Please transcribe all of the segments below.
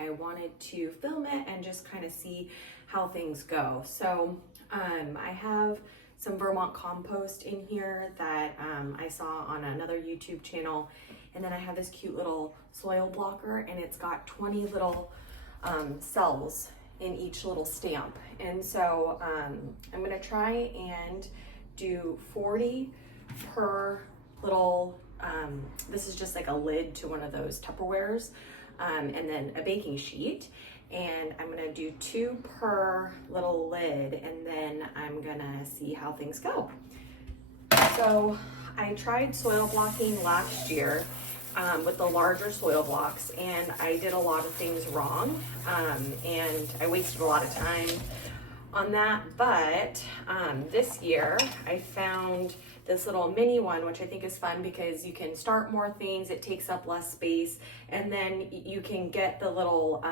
I wanted to film it and just kind of see how things go. So I have some Vermont compost in here that I saw on another YouTube channel. And then I have this cute little soil blocker, and it's got 20 little cells in each little stamp. And so I'm gonna try and do 40 per little, this is just like a lid to one of those Tupperwares, and then a baking sheet. And I'm gonna do 2 per little lid, and then I'm gonna see how things go. So I tried soil blocking last year with the larger soil blocks, and I did a lot of things wrong, and I wasted a lot of time on that. But this year I found this little mini one, which I think is fun because you can start more things, it takes up less space, and then you can get the little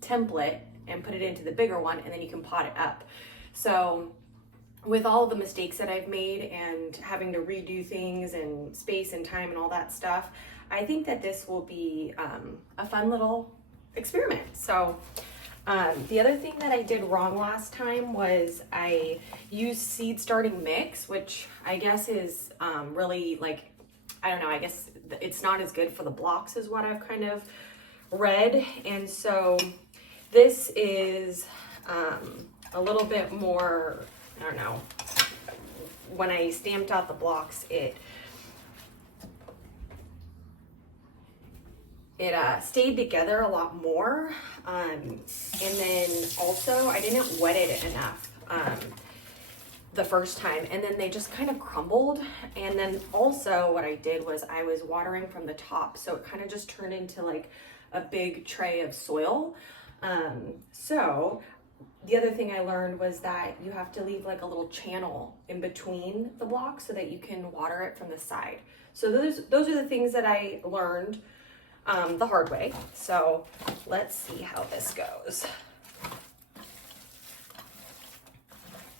template and put it into the bigger one, and then you can pot it up. So with all the mistakes that I've made and having to redo things and space and time and all that stuff, I think that this will be a fun little experiment. So the other thing that I did wrong last time was I used seed starting mix, which I guess is really, like, I don't know, I guess it's not as good for the blocks is what I've kind of read. And so this is a little bit more, I don't know, when I stamped out the blocks, it stayed together a lot more. And then also I didn't wet it enough the first time, and then they just kind of crumbled. And then also what I did was I was watering from the top, so it kind of just turned into like a big tray of soil. So the other thing I learned was that you have to leave like a little channel in between the blocks so that you can water it from the side. So those are the things that I learned the hard way. So let's see how this goes.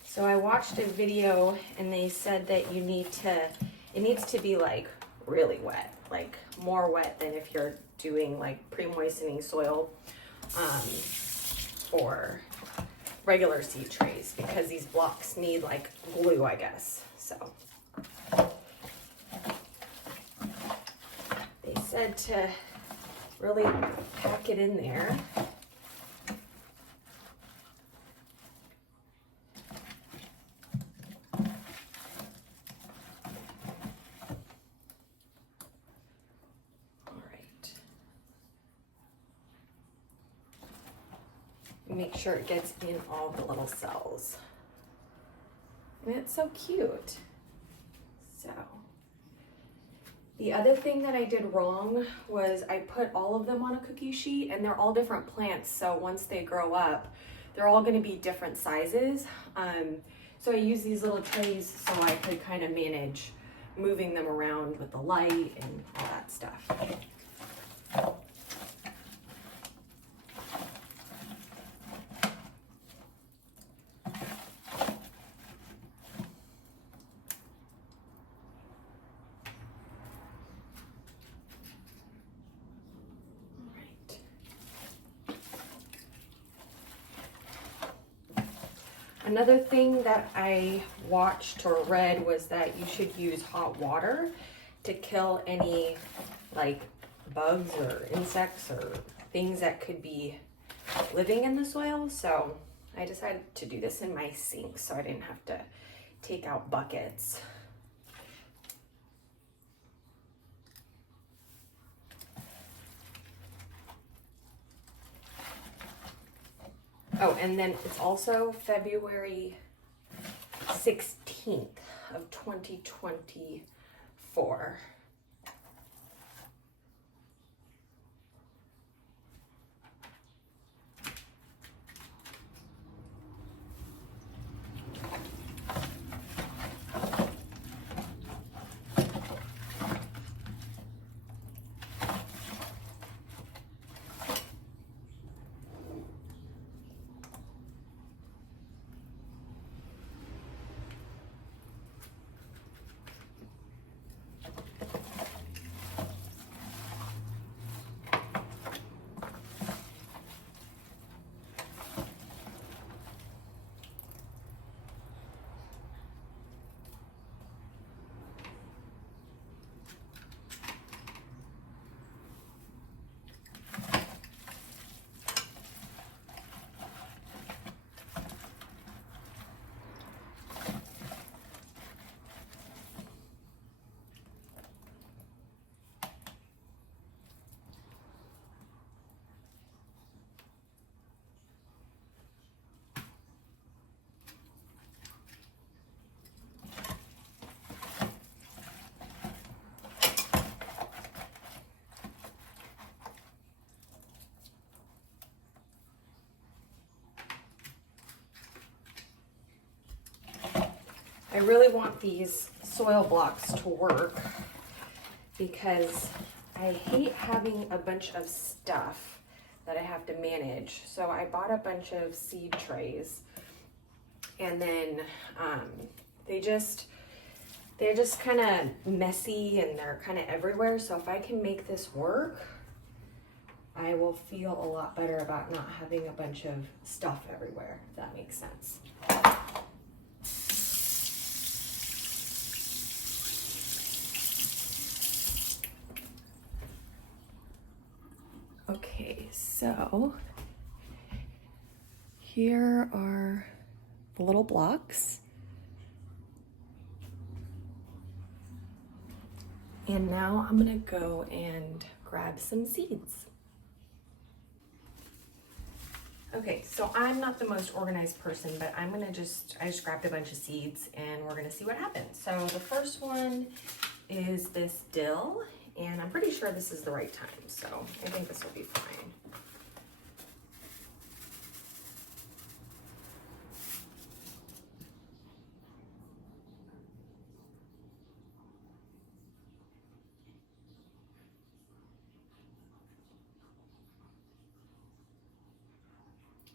So I watched a video and they said that it needs to be like really wet, like more wet than if you're doing like pre-moistening soil for regular seed trays, because these blocks need like glue, I guess. So they said to really pack it in there. All right. Make sure it gets in all the little cells. And it's so cute. So the other thing that I did wrong was I put all of them on a cookie sheet, and they're all different plants. So once they grow up, they're all going to be different sizes. So I use these little trays so I could kind of manage moving them around with the light and all that stuff. Another thing that I watched or read was that you should use hot water to kill any like bugs or insects or things that could be living in the soil. So I decided to do this in my sink so I didn't have to take out buckets. Oh, and then it's also February 16th of 2024. I really want these soil blocks to work because I hate having a bunch of stuff that I have to manage. So I bought a bunch of seed trays, and then they're just kind of messy and they're kind of everywhere. So if I can make this work, I will feel a lot better about not having a bunch of stuff everywhere, if that makes sense. Okay, so here are the little blocks. And now I'm gonna go and grab some seeds. Okay, so I'm not the most organized person, but I just grabbed a bunch of seeds and we're gonna see what happens. So the first one is this dill, and I'm pretty sure this is the right time, so I think this will be fine.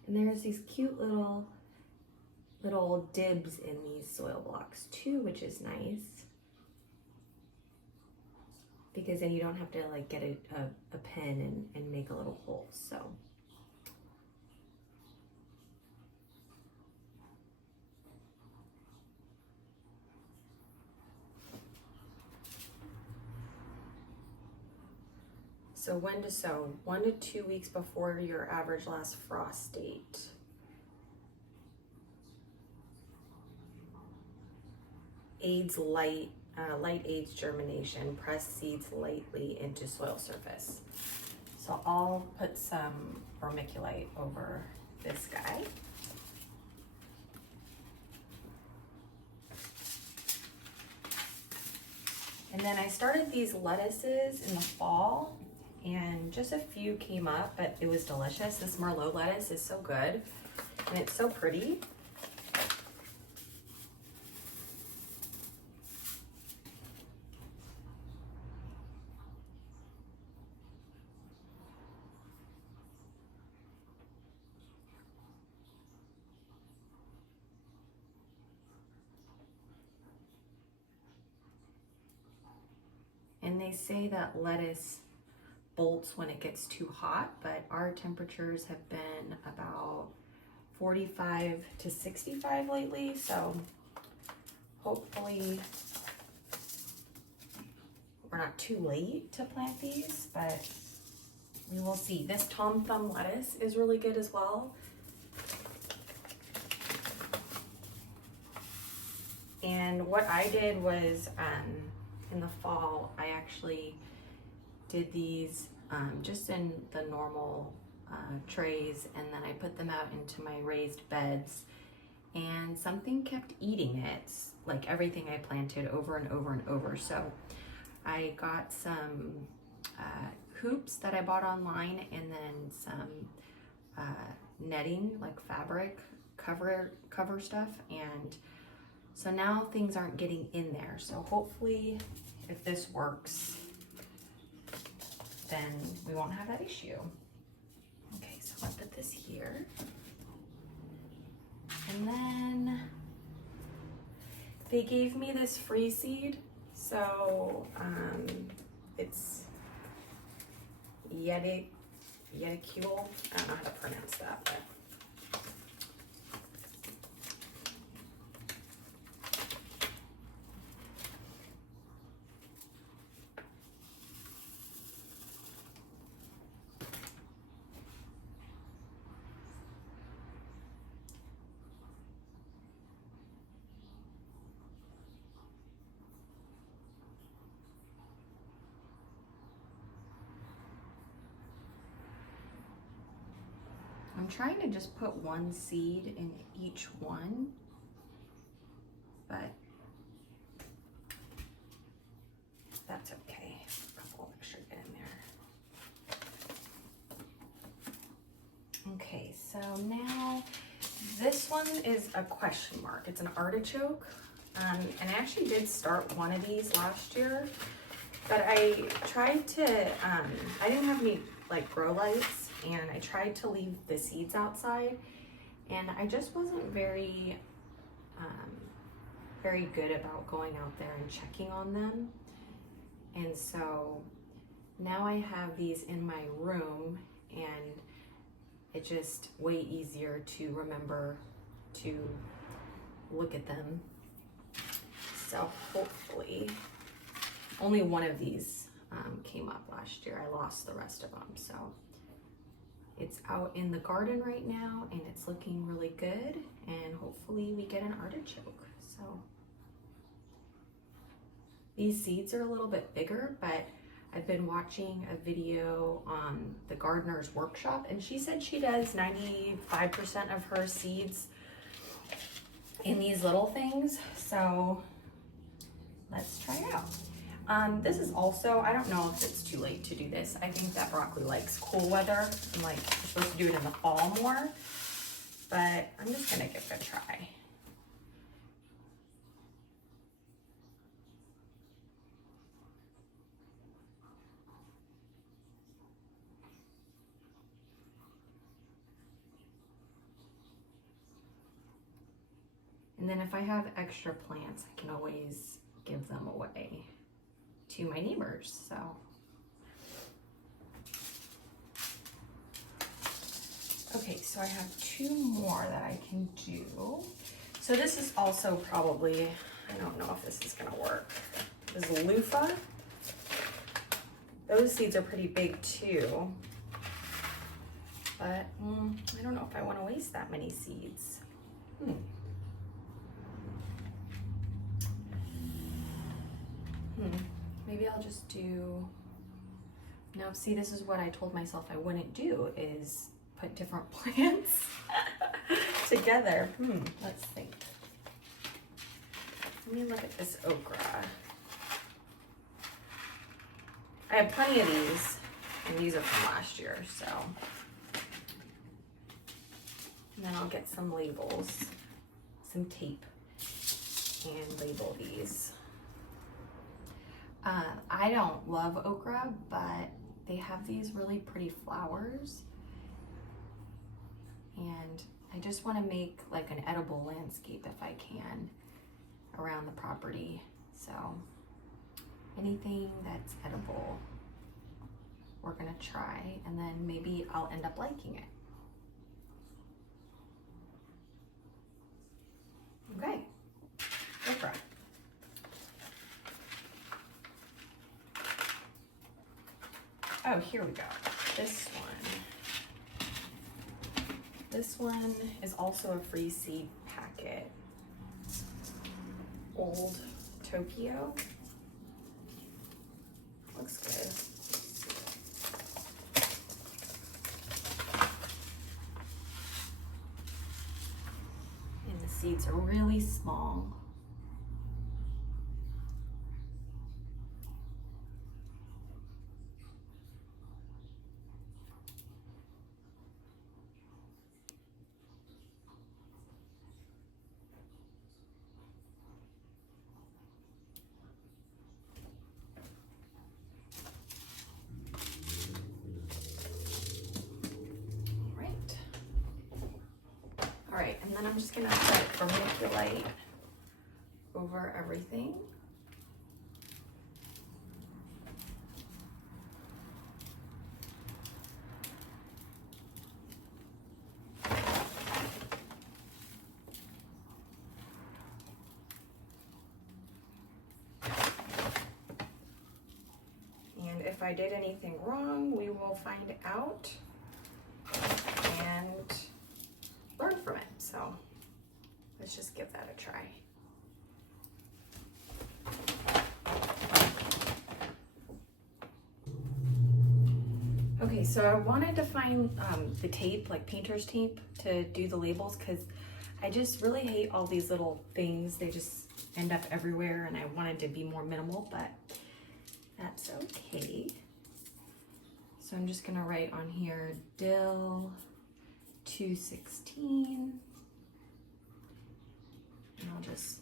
And there's these cute little dibs in these soil blocks too, which is nice. Because then you don't have to like get a pen and make a little hole, so. So when to sow? 1 to 2 weeks before your average last frost date. Aids light aids germination. Press seeds lightly into soil surface. So I'll put some vermiculite over this guy. And then I started these lettuces in the fall, and just a few came up, but it was delicious. This Merlot lettuce is so good, and it's so pretty. And they say that lettuce bolts when it gets too hot, but our temperatures have been about 45 to 65 lately, so hopefully we're not too late to plant these, but we will see. This Tom Thumb lettuce is really good as well. And what I did was in the fall, I actually did these just in the normal trays, and then I put them out into my raised beds, and something kept eating it, like everything I planted, over and over and over. So I got some hoops that I bought online, and then some netting, like fabric cover stuff, and so now things aren't getting in there. So hopefully if this works, then we won't have that issue. Okay, so I'll put this here. And then they gave me this free seed. So it's Yeticule. I don't know how to pronounce that, but I'm trying to just put one seed in each one, but that's okay. A couple extra get in there. Okay, so now this one is a question mark. It's an artichoke, And I actually did start one of these last year, but I tried to, I didn't have any like grow lights, and I tried to leave the seeds outside, and I just wasn't very good about going out there and checking on them. And so now I have these in my room, and it's just way easier to remember to look at them. So hopefully, only one of these came up last year. I lost the rest of them. So it's out in the garden right now, and it's looking really good, and hopefully we get an artichoke. So these seeds are a little bit bigger, but I've been watching a video on the Gardener's Workshop, and she said she does 95% of her seeds in these little things. So let's try it out. This is also, I don't know if it's too late to do this. I think that broccoli likes cool weather, and like you're supposed to do it in the fall more, but I'm just gonna give it a try. And then if I have extra plants, I can always give them away to my neighbors. So okay, so I have two more that I can do. So this is also probably, I don't know if this is gonna work. This is loofah. Those seeds are pretty big too, but I don't know if I want to waste that many seeds. Maybe I'll just do, no, see, this is what I told myself I wouldn't do, is put different plants together. Let's think. Let me look at this okra. I have plenty of these, and these are from last year, so. And then I'll get some labels, some tape, and label these. I don't love okra, but they have these really pretty flowers, and I just want to make like an edible landscape if I can around the property. So anything that's edible, we're gonna try, and then maybe I'll end up liking it. Okay, okra. Oh, here we go. This one is also a free seed packet. Old Tokyo. Looks good. And the seeds are really small. And then I'm just gonna put vermiculite over everything. And if I did anything wrong, we will find out and learn from it. So let's just give that a try. Okay, so I wanted to find the tape, like painter's tape, to do the labels, because I just really hate all these little things. They just end up everywhere, and I wanted to be more minimal, but that's okay. So I'm just gonna write on here, dill 216, and I'll just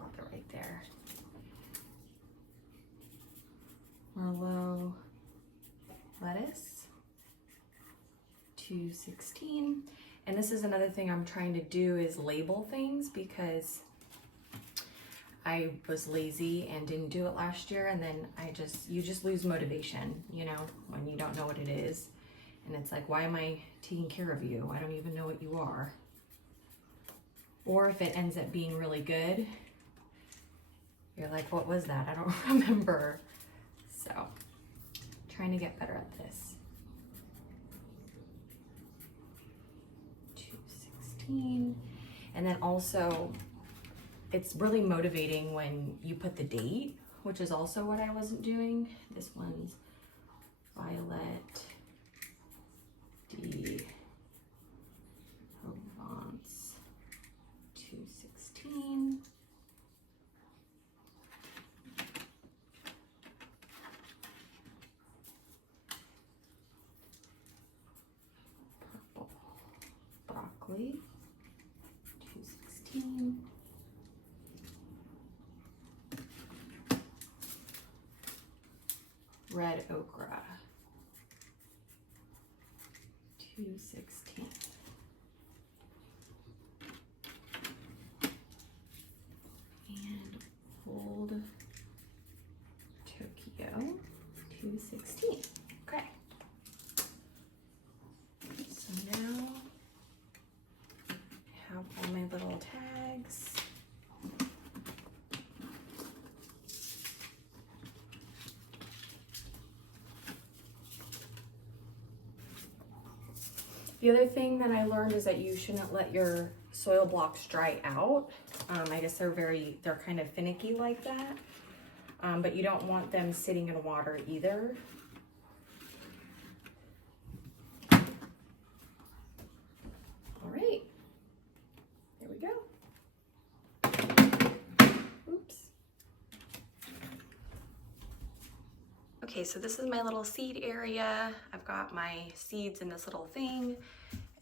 Pop it right there. Merlot lettuce, $2.16. And this is another thing I'm trying to do is label things because I was lazy and didn't do it last year, and then you just lose motivation, you know, when you don't know what it is. And it's like, why am I taking care of you? I don't even know what you are. Or if it ends up being really good, you're like, what was that? I don't remember. So, trying to get better at this. 2.16. And then also, it's really motivating when you put the date, which is also what I wasn't doing. This one's Violet de Provence 2.16. Purple broccoli 2.16. Red okra, 2.16. And Old Tokyo, 2.16. Okay. So now I have all my little tags. The other thing that I learned is that you shouldn't let your soil blocks dry out. I guess they're kind of finicky like that, but you don't want them sitting in water either. All right, there we go. Oops. Okay, so this is my little seed area. I've got my seeds in this little thing.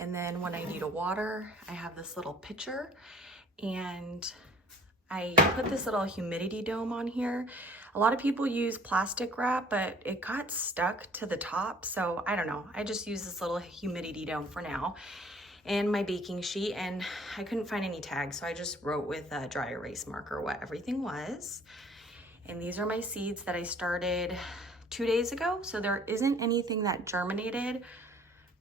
And then when I need a water, I have this little pitcher. And I put this little humidity dome on here. A lot of people use plastic wrap, but it got stuck to the top. So I don't know, I just use this little humidity dome for now. And my baking sheet, and I couldn't find any tags, so I just wrote with a dry erase marker what everything was. And these are my seeds that I started 2 days ago, so there isn't anything that germinated,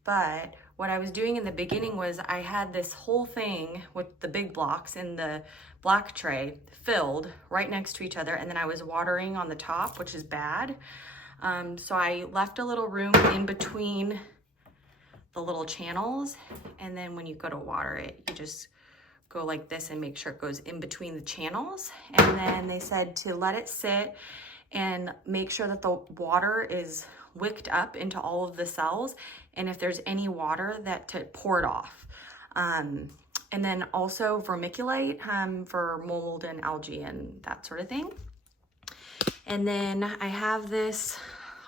but what I was doing in the beginning was I had this whole thing with the big blocks in the black tray filled right next to each other, and then I was watering on the top, which is bad. So I left a little room in between the little channels, and then when you go to water it, you just go like this and make sure it goes in between the channels. And then they said to let it sit and make sure that the water is wicked up into all of the cells, and if there's any water, that to pour it off. And then also vermiculite for mold and algae and that sort of thing. And then I have this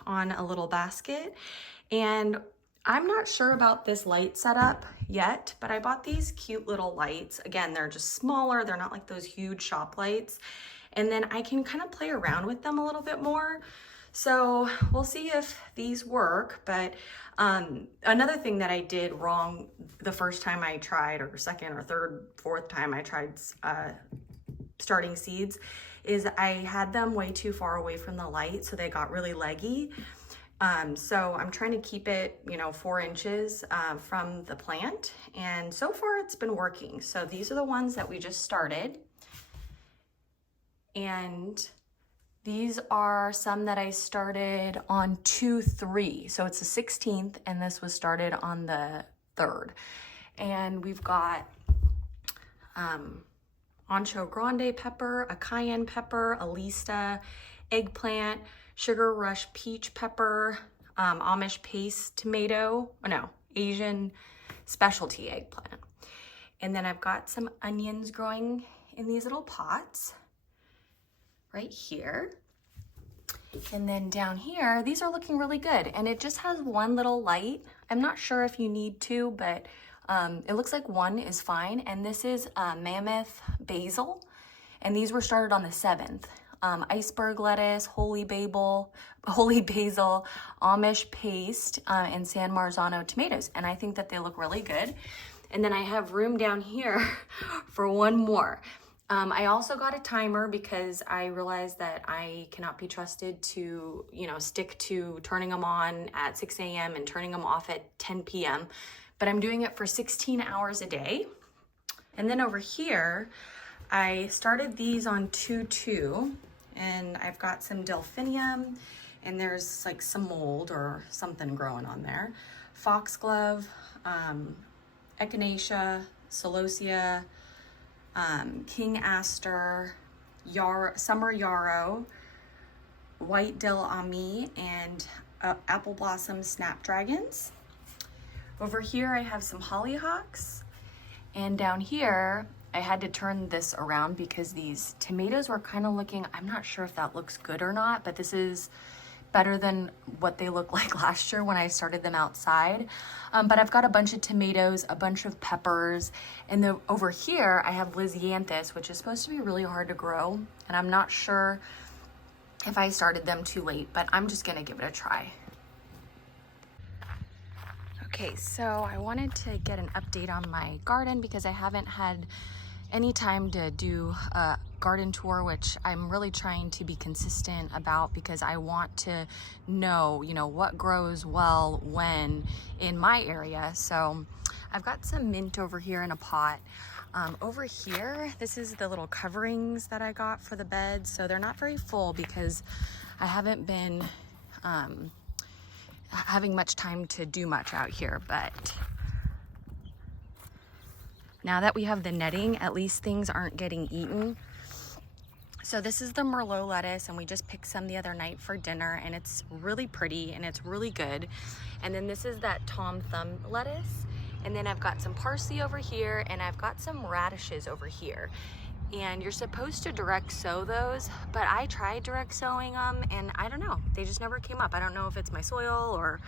on a little basket, and I'm not sure about this light setup yet, but I bought these cute little lights. Again, they're just smaller. They're not like those huge shop lights. And then I can kind of play around with them a little bit more. So we'll see if these work. But another thing that I did wrong the first time I tried, or second or third, fourth time I tried starting seeds, is I had them way too far away from the light, so they got really leggy. So I'm trying to keep it, 4 inches from the plant, and so far it's been working. So these are the ones that we just started. And these are some that I started on 2/3. So it's the 16th, and this was started on the 3rd. And we've got ancho grande pepper, a cayenne pepper, a lista, eggplant, sugar rush peach pepper, Amish paste tomato, Asian specialty eggplant. And then I've got some onions growing in these little pots right here. And then down here, these are looking really good. And it just has one little light. I'm not sure if you need two, but it looks like one is fine. And this is Mammoth basil. and these were started on the 7th. Iceberg lettuce, holy basil, Amish paste, and San Marzano tomatoes. And I think that they look really good. And then I have room down here for one more. I also got a timer because I realized that I cannot be trusted to, stick to turning them on at 6 a.m. and turning them off at 10 p.m. But I'm doing it for 16 hours a day. And then over here, I started these on 2-2, and I've got some delphinium, and there's like some mold or something growing on there. Foxglove, echinacea, celosia, king aster, summer yarrow, white dill ami, and apple blossom snapdragons. Over here I have some hollyhocks, and down here I had to turn this around because these tomatoes were kind of looking, I'm not sure if that looks good or not, but this is better than what they looked like last year when I started them outside. But I've got a bunch of tomatoes, a bunch of peppers, and then over here I have Lisianthus, which is supposed to be really hard to grow, and I'm not sure if I started them too late, but I'm just gonna give it a try. Okay, so I wanted to get an update on my garden because I haven't had any time to do a garden tour, which I'm really trying to be consistent about because I want to know, what grows well when in my area. So I've got some mint over here in a pot. Over here, this is the little coverings that I got for the beds. So they're not very full because I haven't been having much time to do much out here, but now that we have the netting, at least things aren't getting eaten. So this is the Merlot lettuce, and we just picked some the other night for dinner, and it's really pretty and it's really good. And then this is that Tom Thumb lettuce, and then I've got some parsley over here, and I've got some radishes over here. And you're supposed to direct sow those, but I tried direct sowing them, and I don't know, they just never came up. I don't know if it's my soil or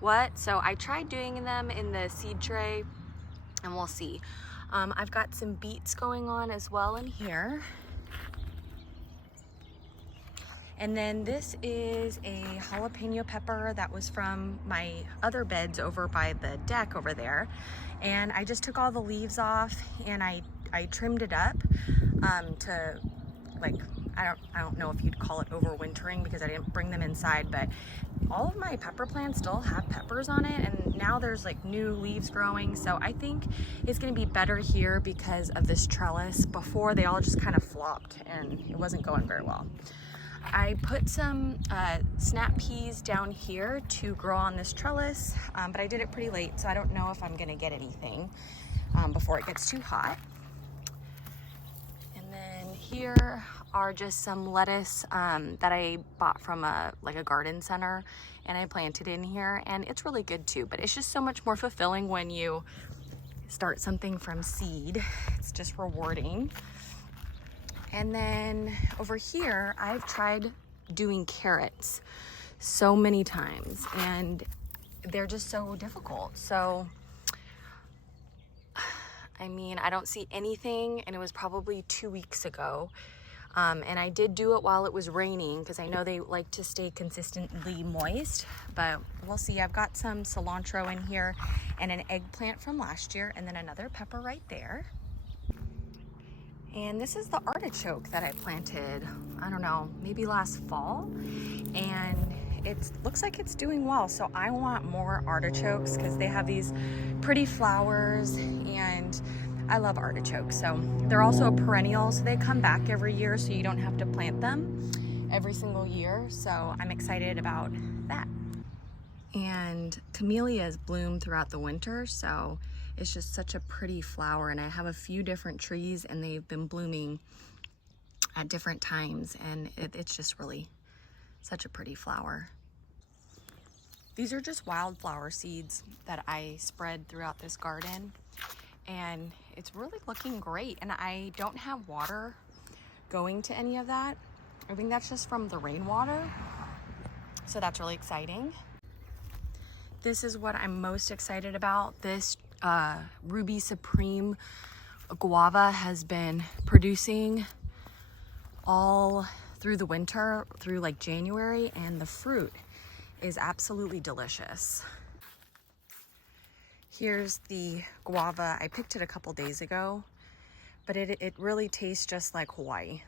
what. So I tried doing them in the seed tray, and we'll see. I've got some beets going on as well in here. And then this is a jalapeno pepper that was from my other beds over by the deck over there. And I just took all the leaves off, and I trimmed it up to, like, I don't know if you'd call it overwintering because I didn't bring them inside, but all of my pepper plants still have peppers on it, and now there's like new leaves growing. So I think it's gonna be better here because of this trellis. Before, they all just kind of flopped and it wasn't going very well. I put some snap peas down here to grow on this trellis, but I did it pretty late, so I don't know if I'm gonna get anything before it gets too hot. And then here are just some lettuce that I bought from a garden center, and I planted in here, and it's really good too. But it's just so much more fulfilling when you start something from seed. It's just rewarding. And then over here, I've tried doing carrots so many times, and they're just so difficult. So I mean, I don't see anything, and it was probably 2 weeks ago. And I did do it while it was raining because I know they like to stay consistently moist, but we'll see. I've got some cilantro in here and an eggplant from last year, and then another pepper right there. And this is the artichoke that I planted, I don't know, maybe last fall, and it looks like it's doing well. So I want more artichokes because they have these pretty flowers, and I love artichokes. So they're also a perennial, so they come back every year, so you don't have to plant them every single year. So I'm excited about that. And camellias bloom throughout the winter, so it's just such a pretty flower. And I have a few different trees, and they've been blooming at different times, and it's just really such a pretty flower. These are just wildflower seeds that I spread throughout this garden, and it's really looking great. And I don't have water going to any of that. I think that's just from the rainwater, so that's really exciting. This is what I'm most excited about. This Ruby Supreme guava has been producing all through the winter, through like January, and the fruit is absolutely delicious. Here's the guava. I picked it a couple days ago, but it really tastes just like Hawaii.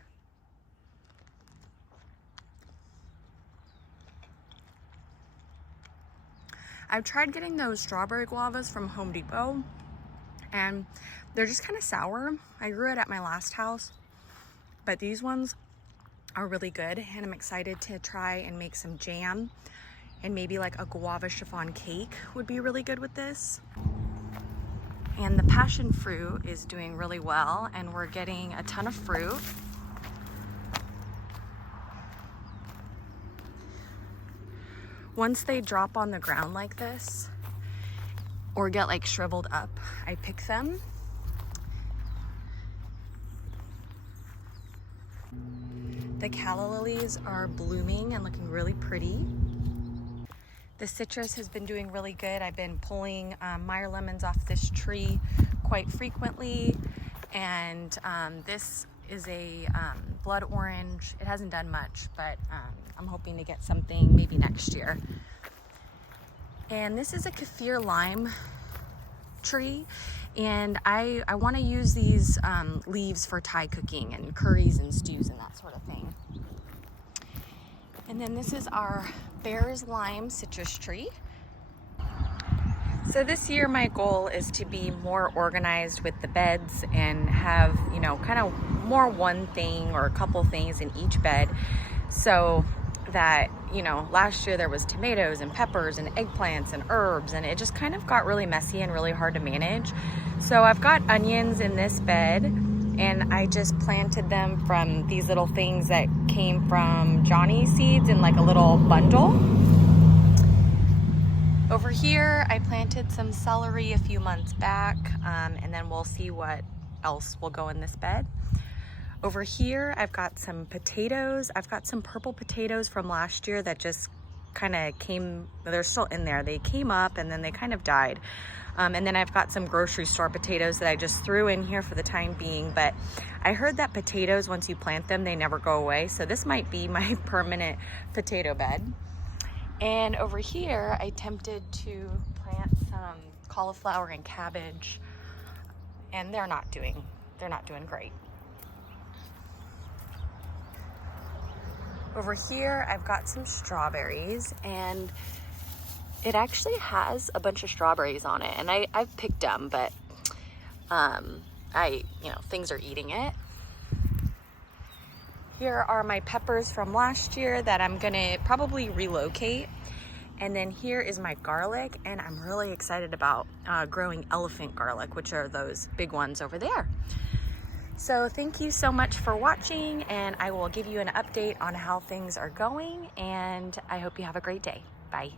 I've tried getting those strawberry guavas from Home Depot, and they're just kind of sour. I grew it at my last house, but these ones are really good, and I'm excited to try and make some jam, and maybe like a guava chiffon cake would be really good with this. And the passion fruit is doing really well, and we're getting a ton of fruit. Once they drop on the ground like this, or get like shriveled up, I pick them. The calla lilies are blooming and looking really pretty. The citrus has been doing really good. I've been pulling Meyer lemons off this tree quite frequently, and this is a blood orange. It hasn't done much, but I'm hoping to get something maybe next year. And this is a kaffir lime tree, and I want to use these leaves for Thai cooking and curries and stews and that sort of thing. And then this is our Bear's Lime citrus tree. So this year my goal is to be more organized with the beds and have, you know, kind of more one thing or a couple things in each bed, so that, you know, last year there was tomatoes and peppers and eggplants and herbs, and it just kind of got really messy and really hard to manage. So I've got onions in this bed, and I just planted them from these little things that came from Johnny seeds in like a little bundle. Over here, I planted some celery a few months back, and then we'll see what else will go in this bed. Over here, I've got some potatoes. I've got some purple potatoes from last year that just kind of came, they're still in there. They came up and then they kind of died. And then I've got some grocery store potatoes that I just threw in here for the time being. But I heard that potatoes, once you plant them, they never go away. So this might be my permanent potato bed. And over here, I attempted to plant some cauliflower and cabbage, and they're not doing great. Over here, I've got some strawberries, and it actually has a bunch of strawberries on it, and I've picked them, but things are eating it. Here are my peppers from last year that I'm gonna probably relocate. And then here is my garlic, and I'm really excited about growing elephant garlic, which are those big ones over there. So thank you so much for watching, and I will give you an update on how things are going, and I hope you have a great day. Bye.